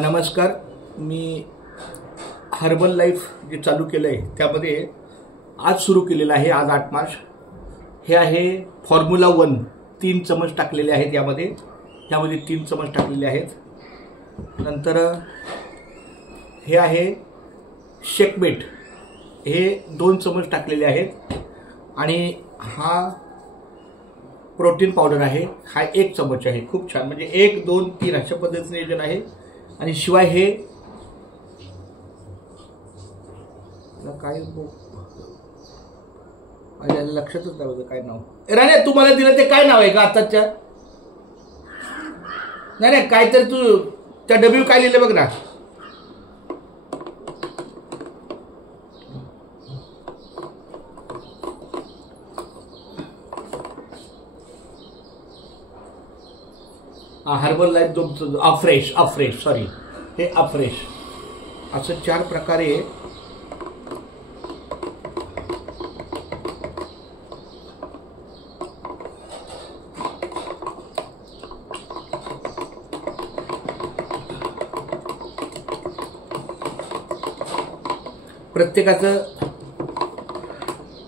नमस्कार. मी herbal life जे चालू केलं आहे त्यामध्ये आज सुरू केलेलं आहे. आज 8 मार्च. हे आहे फॉर्म्युला 1. 3 चमच टाकलेले आहेत यामध्ये 3 चमच टाकलेले आहेत. नंतर हे आहे शेकमेट, हे 2 चमच टाकलेले आहेत. आणि हा प्रोटीन पावडर आहे, हा 1 चमच आहे. खूप छान, म्हणजे 1 2 3 अशा पद्धतीचं नियोजन आहे. आणि शिवाय हे काय माझ्या लक्षातच नाही काय नाव. राणे तू मला दिलं ते काय नाव आहे का आताच्या? नाही काहीतरी तू त्या डब्ल्यू काय लिहिलं बघ ना. हर्बल लाईफ अफ्रेश सॉरी, हे अफ्रेश. असं 4 प्रकारे प्रत्येकाचं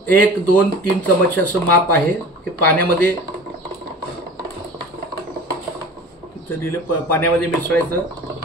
1 2 3 चमच असं माप आहे. हे पाण्यामध्ये पाण्यामध्ये मिसळायचं.